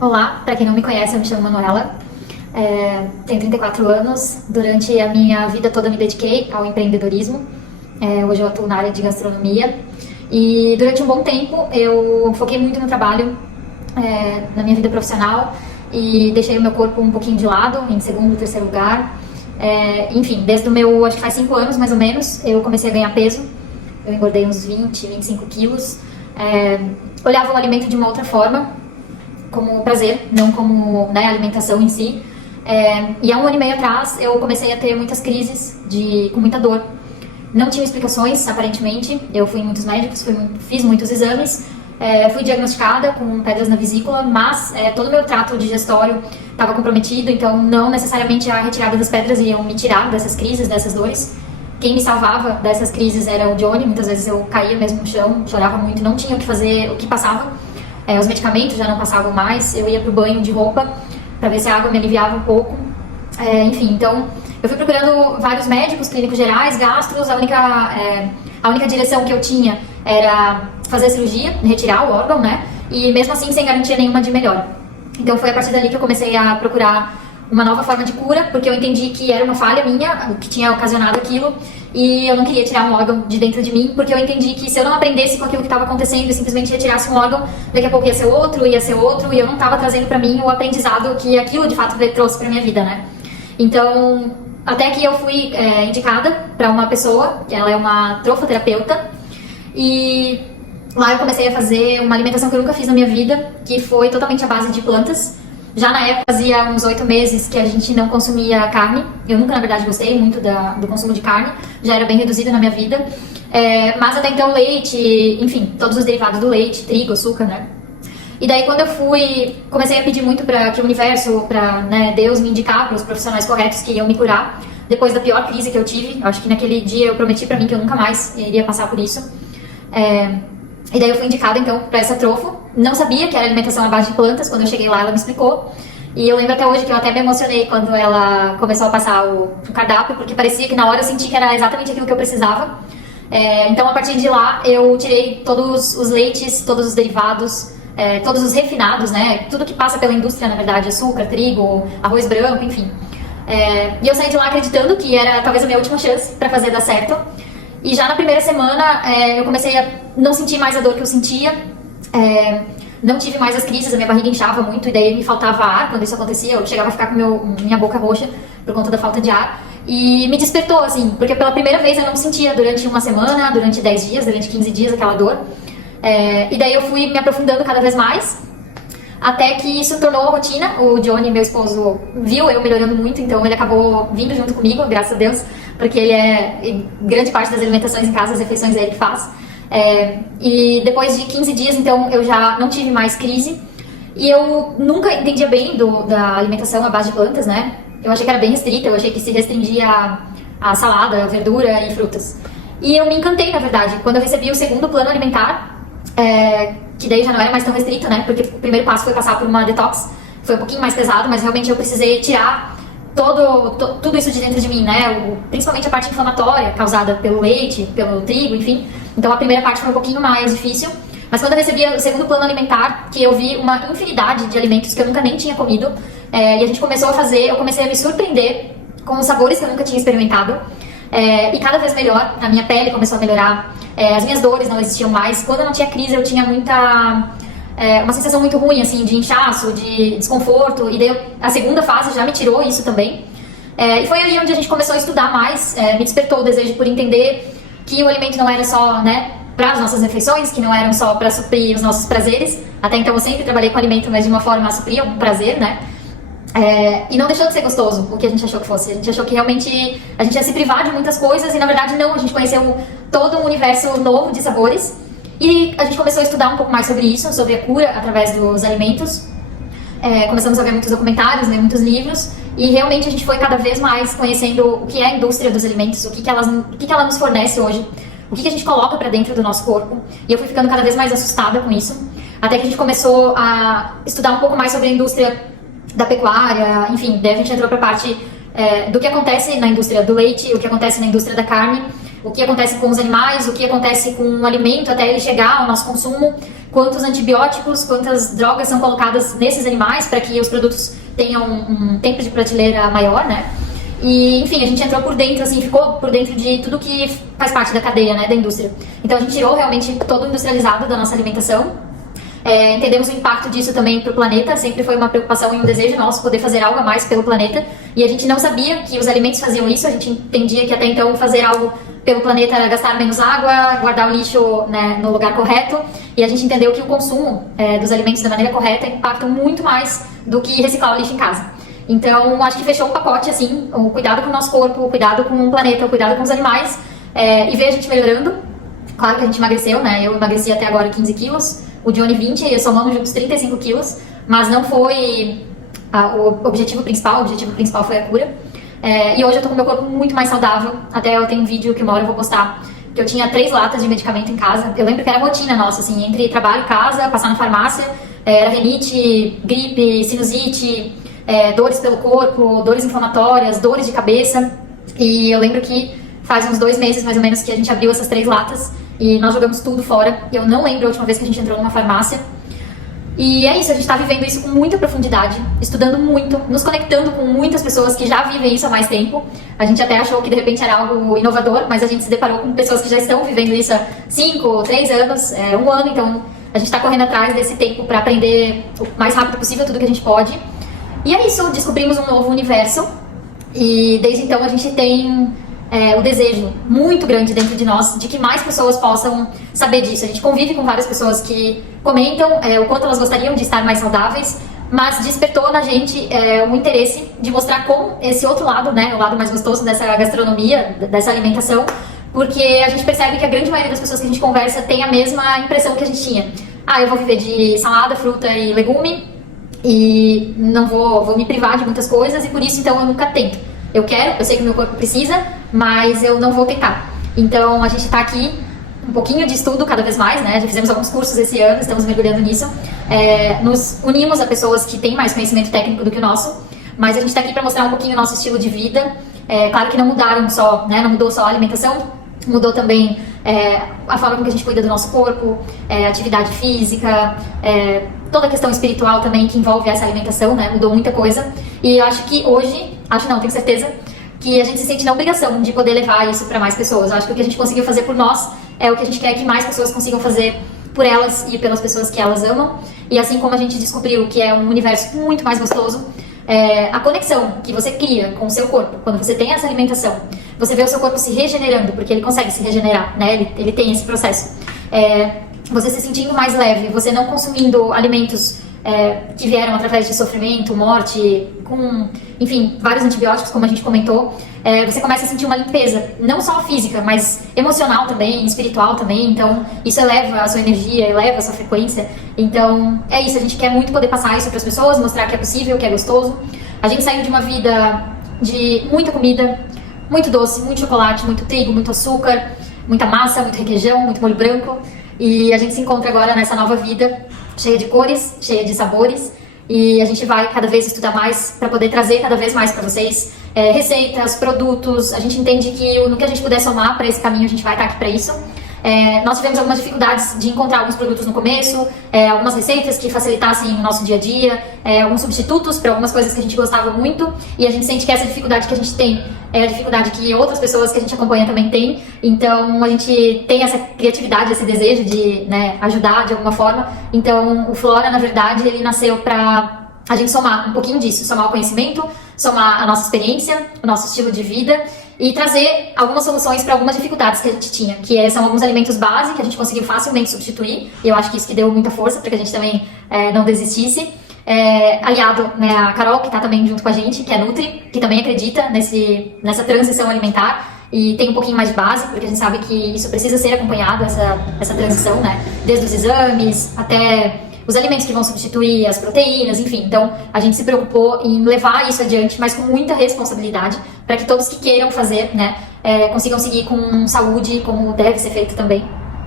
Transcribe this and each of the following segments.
Olá, para quem não me conhece, eu me chamo Manuela, tenho 34 anos. Durante a minha vida toda me dediquei ao empreendedorismo. Hoje eu atuo na área de gastronomia e durante um bom tempo eu foquei muito no trabalho, na minha vida profissional, e deixei o meu corpo um pouquinho de lado, em segundo e terceiro lugar. Enfim, desde o meu, acho que faz 5 anos mais ou menos, eu comecei a ganhar peso. Eu engordei uns 20, 25 quilos. Olhava o alimento de uma outra forma, como prazer, não como, né, alimentação em si. E há 1 ano e meio atrás eu comecei a ter muitas crises com muita dor. Não tinha explicações, aparentemente. Eu fui em muitos médicos, fiz muitos exames, fui diagnosticada com pedras na vesícula, mas todo o meu trato digestório estava comprometido, então não necessariamente a retirada das pedras iam me tirar dessas crises, dessas dores. Quem me salvava dessas crises era o Johnny. Muitas vezes eu caía mesmo no chão, chorava muito, não tinha o que fazer, o que passava. Os medicamentos já não passavam mais, eu ia pro banho de roupa para ver se a água me aliviava um pouco. Enfim, então eu fui procurando vários médicos, clínicos gerais, gastros. A única direção que eu tinha era fazer a cirurgia, retirar o órgão, né? E mesmo assim sem garantia nenhuma de melhora. Então foi a partir dali que eu comecei a procurar uma nova forma de cura, porque eu entendi que era uma falha minha, o que tinha ocasionado aquilo, e eu não queria tirar um órgão de dentro de mim, porque eu entendi que se eu não aprendesse com aquilo que estava acontecendo e simplesmente retirasse um órgão, daqui a pouco ia ser outro, e eu não estava trazendo para mim o aprendizado que aquilo de fato trouxe para minha vida, né? Então, até que eu fui indicada para uma pessoa, ela é uma trofoterapeuta, e lá eu comecei a fazer uma alimentação que eu nunca fiz na minha vida, que foi totalmente à base de plantas. Já na época fazia uns 8 meses que a gente não consumia carne. Eu nunca, na verdade, gostei muito do consumo de carne. Já era bem reduzido na minha vida. Mas até então leite, enfim, todos os derivados do leite, trigo, açúcar, né? E daí quando eu comecei a pedir muito para que o universo, para, né, Deus me indicar para os profissionais corretos que iam me curar. Depois da pior crise que eu tive, acho que naquele dia eu prometi para mim que eu nunca mais iria passar por isso. E daí eu fui indicada, então, para essa trofo. Não sabia que era alimentação à base de plantas. Quando eu cheguei lá, ela me explicou. E eu lembro até hoje que eu até me emocionei quando ela começou a passar o cardápio, porque parecia que na hora eu senti que era exatamente aquilo que eu precisava. Então, a partir de lá, eu tirei todos os leites, todos os derivados, todos os refinados, né? Tudo que passa pela indústria, na verdade, açúcar, trigo, arroz branco, enfim. E eu saí de lá acreditando que era talvez a minha última chance para fazer dar certo. E já na primeira semana eu comecei a não sentir mais a dor que eu sentia, não tive mais as crises, a minha barriga inchava muito e daí me faltava ar quando isso acontecia. Eu chegava a ficar com minha boca roxa por conta da falta de ar. E me despertou, assim, porque pela primeira vez eu não sentia durante uma semana, durante 10 dias, durante 15 dias aquela dor. E daí eu fui me aprofundando cada vez mais, até que isso tornou uma rotina. O Johnny, meu esposo, viu eu melhorando muito, então ele acabou vindo junto comigo, graças a Deus, porque em grande parte das alimentações em casa, as refeições é ele que faz. E depois de 15 dias, então, eu já não tive mais crise. E eu nunca entendia bem da alimentação à base de plantas, né? Eu achei que era bem restrita, eu achei que se restringia a salada, verdura e frutas. E eu me encantei, na verdade, quando eu recebi o segundo plano alimentar, que daí já não era mais tão restrito, né? Porque o primeiro passo foi passar por uma detox. Foi um pouquinho mais pesado, mas realmente eu precisei tirar tudo isso de dentro de mim, né? Principalmente a parte inflamatória causada pelo leite, pelo trigo, enfim. Então a primeira parte foi um pouquinho mais difícil. Mas quando eu recebi o segundo plano alimentar, que eu vi uma infinidade de alimentos que eu nunca nem tinha comido, e a gente começou a fazer, eu comecei a me surpreender com os sabores que eu nunca tinha experimentado. E cada vez melhor, a minha pele começou a melhorar, as minhas dores não existiam mais. Quando eu não tinha crise, eu tinha uma sensação muito ruim, assim, de inchaço, de desconforto, e daí a segunda fase já me tirou isso também. E foi aí onde a gente começou a estudar mais, me despertou o desejo por entender que o alimento não era só, né, para as nossas refeições, que não eram só para suprir os nossos prazeres. Até então eu sempre trabalhei com alimento, mas de uma forma a suprir algum prazer, né? E não deixou de ser gostoso o que a gente achou que fosse. A gente achou que realmente a gente ia se privar de muitas coisas, e na verdade não. A gente conheceu todo um universo novo de sabores. E a gente começou a estudar um pouco mais sobre isso, sobre a cura através dos alimentos. Começamos a ver muitos documentários, ler muitos livros, e realmente a gente foi cada vez mais conhecendo o que é a indústria dos alimentos, o que ela nos fornece hoje, o que a gente coloca para dentro do nosso corpo. E eu fui ficando cada vez mais assustada com isso, até que a gente começou a estudar um pouco mais sobre a indústria da pecuária, enfim, daí a gente entrou para a parte do que acontece na indústria do leite, o que acontece na indústria da carne. o que acontece com os animais, o que acontece com o alimento até ele chegar ao nosso consumo, quantos antibióticos, quantas drogas são colocadas nesses animais para que os produtos tenham um tempo de prateleira maior, né? E, enfim, a gente entrou por dentro, assim, ficou por dentro de tudo que faz parte da cadeia, né, da indústria. Então a gente tirou realmente todo o industrializado da nossa alimentação. Entendemos o impacto disso também para o planeta, sempre foi uma preocupação e um desejo nosso poder fazer algo a mais pelo planeta, e a gente não sabia que os alimentos faziam isso, a gente entendia que até então fazer algo pelo planeta era gastar menos água, guardar o lixo, né, no lugar correto, e a gente entendeu que o consumo dos alimentos da maneira correta impacta muito mais do que reciclar o lixo em casa. Então acho que fechou um pacote assim, o cuidado com o nosso corpo, o cuidado com o planeta, o cuidado com os animais, e ver a gente melhorando. Claro que a gente emagreceu, né, eu emagreci até agora 15 quilos, o Johnny 20, e somamos juntos 35 quilos, mas não foi o objetivo principal foi a cura. E hoje eu tô com meu corpo muito mais saudável, até eu tenho um vídeo que uma hora eu vou postar, que eu tinha 3 latas de medicamento em casa. Eu lembro que era rotina nossa, assim, entre trabalho e casa, passar na farmácia, era rinite, gripe, sinusite, dores pelo corpo, dores inflamatórias, dores de cabeça, e eu lembro que faz uns 2 meses mais ou menos que a gente abriu essas 3 latas, e nós jogamos tudo fora. Eu não lembro a última vez que a gente entrou numa farmácia. E é isso, a gente tá vivendo isso com muita profundidade, estudando muito, nos conectando com muitas pessoas que já vivem isso há mais tempo. A gente até achou que de repente era algo inovador, mas a gente se deparou com pessoas que já estão vivendo isso há 5, 3 anos, 1 ano. Então a gente tá correndo atrás desse tempo para aprender o mais rápido possível tudo que a gente pode. E é isso, descobrimos um novo universo. E desde então a gente tem o desejo muito grande dentro de nós de que mais pessoas possam saber disso. A gente convive com várias pessoas que comentam o quanto elas gostariam de estar mais saudáveis, mas despertou na gente um interesse de mostrar como esse outro lado, né, o lado mais gostoso dessa gastronomia, dessa alimentação, porque a gente percebe que a grande maioria das pessoas que a gente conversa tem a mesma impressão que a gente tinha. Eu vou viver de salada, fruta e legume e não vou me privar de muitas coisas, e por isso então eu nunca tento. Eu sei que o meu corpo precisa, mas eu não vou tentar. Então a gente está aqui, um pouquinho de estudo cada vez mais, né? Já fizemos alguns cursos esse ano, estamos mergulhando nisso. Nos unimos a pessoas que têm mais conhecimento técnico do que o nosso, mas a gente está aqui para mostrar um pouquinho o nosso estilo de vida. Claro que não mudaram só, né? Não mudou só a alimentação, mudou também a forma como que a gente cuida do nosso corpo, atividade física, toda a questão espiritual também que envolve essa alimentação, né? Mudou muita coisa. E eu acho que hoje, tenho certeza, que a gente se sente na obrigação de poder levar isso para mais pessoas. Eu acho que o que a gente conseguiu fazer por nós é o que a gente quer que mais pessoas consigam fazer por elas e pelas pessoas que elas amam. E assim como a gente descobriu que é um universo muito mais gostoso, a conexão que você cria com o seu corpo, quando você tem essa alimentação, você vê o seu corpo se regenerando, porque ele consegue se regenerar, né? Ele tem esse processo. Você se sentindo mais leve, você não consumindo alimentos que vieram através de sofrimento, morte, com, enfim, vários antibióticos, como a gente comentou, você começa a sentir uma limpeza, não só física, mas emocional também, espiritual também. Então isso eleva a sua energia, eleva a sua frequência. Então é isso, a gente quer muito poder passar isso para as pessoas, mostrar que é possível, que é gostoso. A gente saiu de uma vida de muita comida, muito doce, muito chocolate, muito trigo, muito açúcar, muita massa, muito requeijão, muito molho branco, e a gente se encontra agora nessa nova vida cheia de cores, cheia de sabores, e a gente vai cada vez estudar mais para poder trazer cada vez mais para vocês receitas, produtos. A gente entende que no que a gente puder somar para esse caminho, a gente vai estar aqui para isso. Nós tivemos algumas dificuldades de encontrar alguns produtos no começo, algumas receitas que facilitassem o nosso dia a dia, alguns substitutos para algumas coisas que a gente gostava muito, e a gente sente que essa dificuldade que a gente tem é a dificuldade que outras pessoas que a gente acompanha também têm. Então a gente tem essa criatividade, esse desejo de, né, ajudar de alguma forma. Então o Flora, na verdade, ele nasceu para a gente somar um pouquinho disso, somar o conhecimento, somar a nossa experiência, o nosso estilo de vida, e trazer algumas soluções para algumas dificuldades que a gente tinha, que são alguns alimentos base que a gente conseguiu facilmente substituir, e eu acho que isso que deu muita força para que a gente também não desistisse. Aliado, né, a Carol, que está também junto com a gente, que é Nutri, que também acredita nessa transição alimentar e tem um pouquinho mais de base, porque a gente sabe que isso precisa ser acompanhado, essa transição, né, desde os exames até os alimentos que vão substituir as proteínas, enfim. Então a gente se preocupou em levar isso adiante, mas com muita responsabilidade, para que todos que queiram fazer, né, consigam seguir com saúde, como deve ser feito também.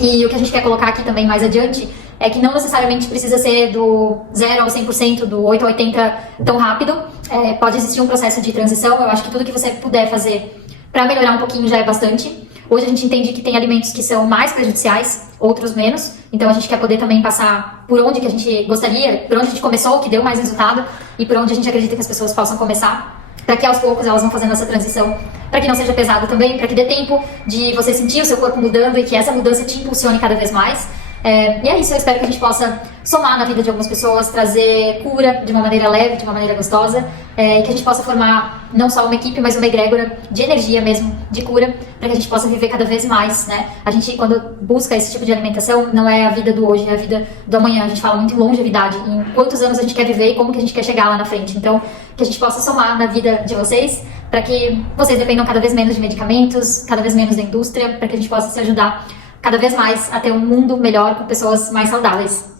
E o que a gente quer colocar aqui também mais adiante é que não necessariamente precisa ser do 0 ao 100%, do 8 ao 80% tão rápido. Pode existir um processo de transição. Eu acho que tudo que você puder fazer para melhorar um pouquinho já é bastante. Hoje a gente entende que tem alimentos que são mais prejudiciais, outros menos. Então a gente quer poder também passar por onde que a gente gostaria, por onde a gente começou, que deu mais resultado, e por onde a gente acredita que as pessoas possam começar, para que aos poucos elas vão fazendo essa transição, para que não seja pesado também, para que dê tempo de você sentir o seu corpo mudando e que essa mudança te impulsione cada vez mais. E é isso, eu espero que a gente possa somar na vida de algumas pessoas, trazer cura de uma maneira leve, de uma maneira gostosa, e que a gente possa formar não só uma equipe, mas uma egrégora de energia mesmo, de cura, para que a gente possa viver cada vez mais, né? A gente, quando busca esse tipo de alimentação, não é a vida do hoje, é a vida do amanhã. A gente fala muito em longevidade, em quantos anos a gente quer viver e como que a gente quer chegar lá na frente. Então, que a gente possa somar na vida de vocês, para que vocês dependam cada vez menos de medicamentos, cada vez menos da indústria, para que a gente possa se ajudar cada vez mais a ter um mundo melhor com pessoas mais saudáveis.